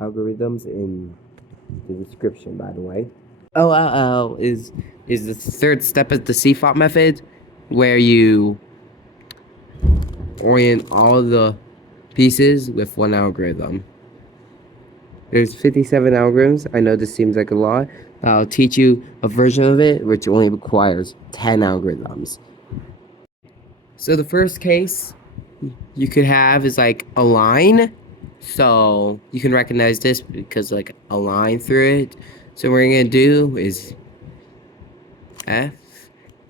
algorithms in the description, by the way. OLL is the third step of the CFOP method, where you orient all the pieces with one algorithm. There's 57 algorithms. I know this seems like a lot. I'll teach you a version of it which only requires 10 algorithms. So the first case you could have is like a line. So you can recognize this because like a line through it. So what we're gonna do is F,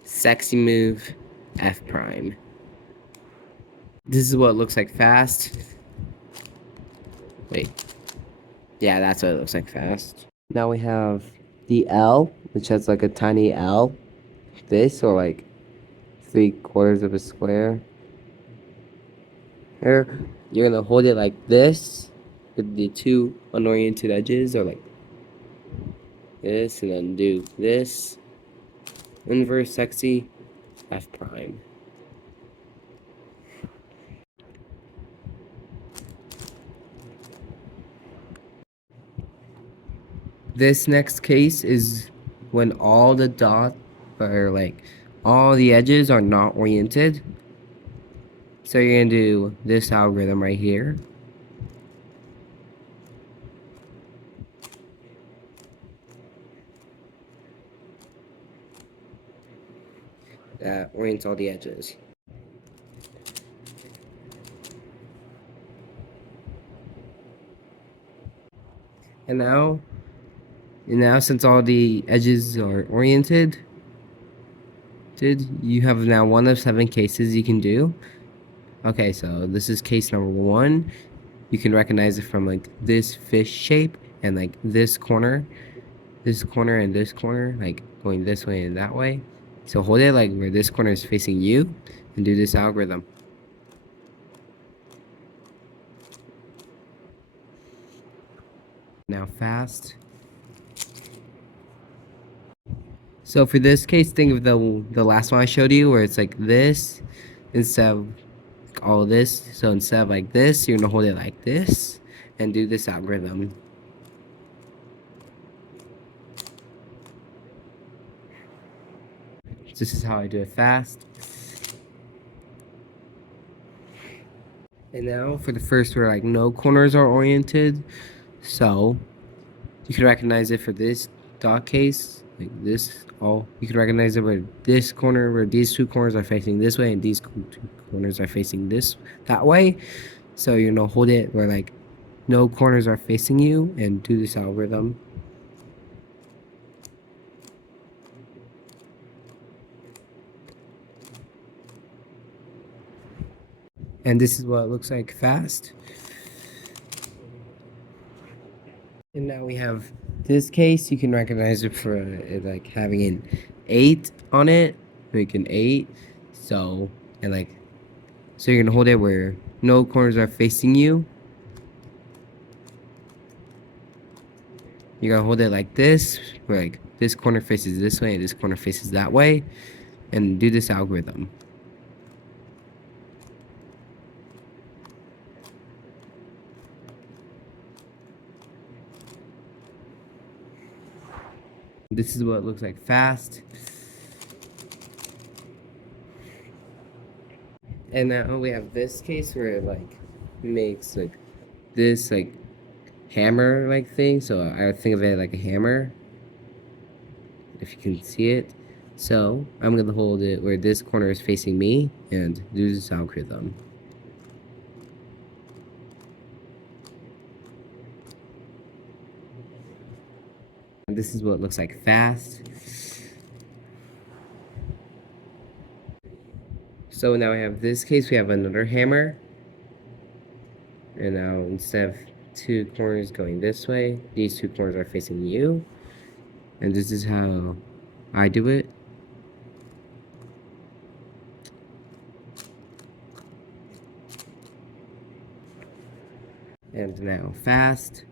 sexy move, F prime. This is what it looks like fast. Wait. Yeah, that's what it looks like fast. Now we have the L, which has like a tiny L. This, or like 3/4 of a square. Here, you're gonna hold it like this, with the two unoriented edges, or like this, and then do this. Inverse sexy, F prime. This next case is when all the dots are like, all the edges are not oriented. So you're gonna do this algorithm right here. That orients all the edges. And now since all the edges are oriented, you have now one of 7 cases you can do. Okay, so this is case number 1. You can recognize it from like this fish shape and like this corner, and this corner, like going this way and that way. So hold it like where this corner is facing you and do this algorithm. Now fast. So for this case, think of the last one I showed you where it's like this instead of all of this. So instead of like this, you're gonna hold it like this and do this algorithm. This is how I do it fast. And now for the first where like no corners are oriented. So you can recognize it for this dot case, like this. You can recognize it where this corner, where these two corners are facing this way, and these two corners are facing that way. So you're gonna hold it where like no corners are facing you and do this algorithm. And this is what it looks like fast. And now we have this case. You can recognize it for like having an 8 on it, like an 8. So you're gonna hold it where no corners are facing you. You're gonna hold it like this, where like this corner faces this way and this corner faces that way, and do this algorithm. This is what it looks like fast. And now we have this case where it like makes like this like hammer like thing. So I think of it like a hammer, if you can see it. So I'm gonna hold it where this corner is facing me and do this algorithm. And this is what it looks like fast. So now we have this case, we have another hammer. And now instead of 2 corners going this way, these 2 corners are facing you. And this is how I do it. And now fast.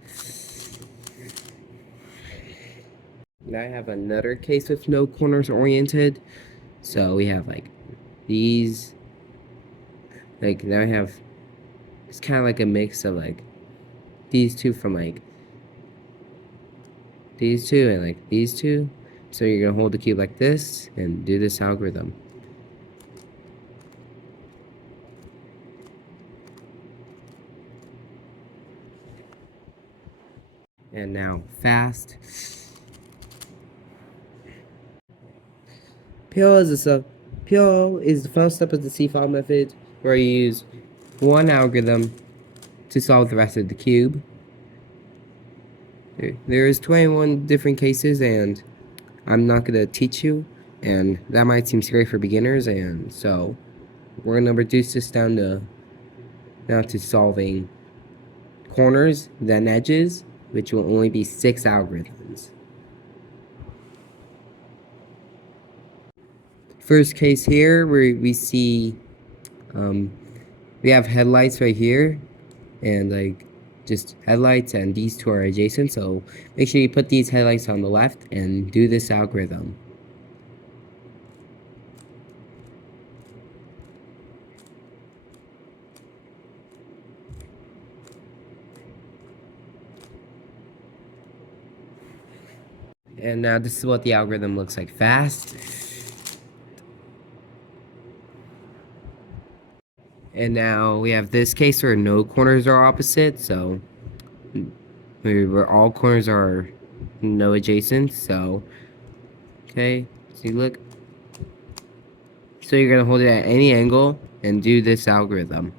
Now I have another case with no corners oriented. So we have like these. Like now I have, it's kind of like a mix of like these two from like these two and like these two. So you're gonna hold the cube like this and do this algorithm. And now fast. PL is the final step of the C-file method, where you use one algorithm to solve the rest of the cube. There is 21 different cases, and I'm not gonna teach you, and that might seem scary for beginners, and so we're gonna reduce this down to solving corners, then edges, which will only be 6 algorithms. First case here, where we see we have headlights right here, and like just headlights, and these two are adjacent, so make sure you put these headlights on the left and do this algorithm. And now this is what the algorithm looks like fast. And now we have this case where no corners are opposite, so where all corners are no adjacent, so okay, see, look. So you're gonna hold it at any angle and do this algorithm.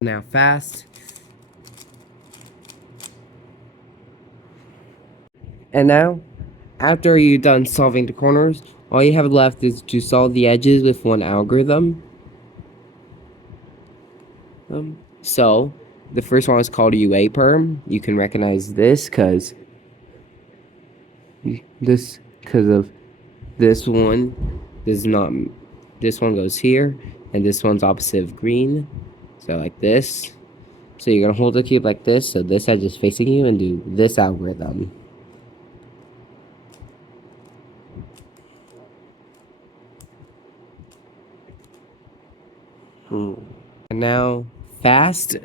Now fast. And now, after you're done solving the corners, all you have left is to solve the edges with one algorithm. So, the first one is called UA perm. You can recognize this because of this one does not. This one goes here, and this one's opposite of green. So like this. So you're gonna hold the cube like this, so this edge is facing you, and do this algorithm. And now fast.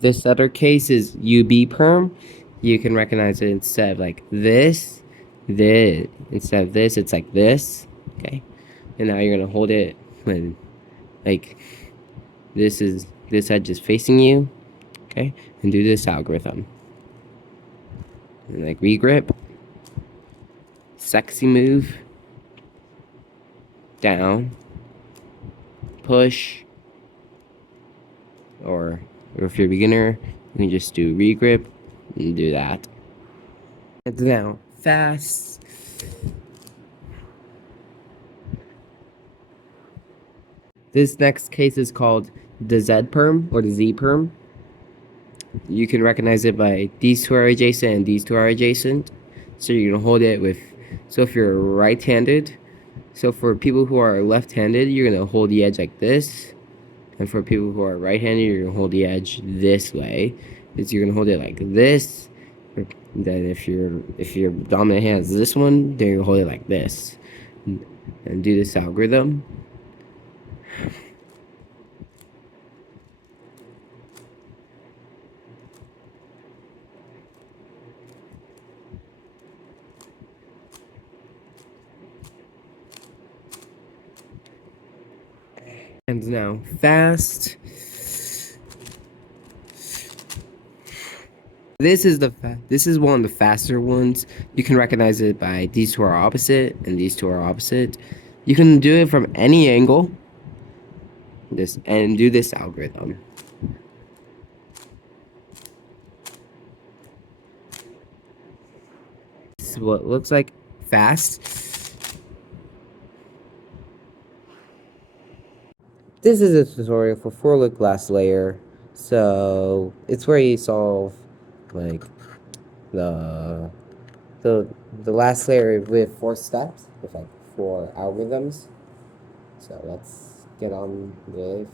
This other case is UB perm. You can recognize it instead of like this, instead of this, it's like this. Okay. And now you're gonna hold it when like this edge is facing you. Okay, and do this algorithm. And like regrip. Sexy move. Down. Push. Or if you're a beginner, you can just do regrip and do that. And now fast. This next case is called the Z perm or the Z perm. You can recognize it by these two are adjacent and these two are adjacent. So you're gonna hold it with, so if you're right-handed, so for people who are left-handed, you're gonna hold the edge like this. And for people who are right-handed, you're gonna hold the edge this way. Is you're gonna hold it like this. Then if your dominant hand is this one, then you're gonna hold it like this. And do this algorithm. And now fast. This is one of the faster ones. You can recognize it by these two are opposite and these two are opposite. You can do it from any angle. And do this algorithm. This is what it looks like fast. This is a tutorial for for-loop glass layer. So it's where you solve like the last layer with 4 steps, with like 4 algorithms. So let's get on with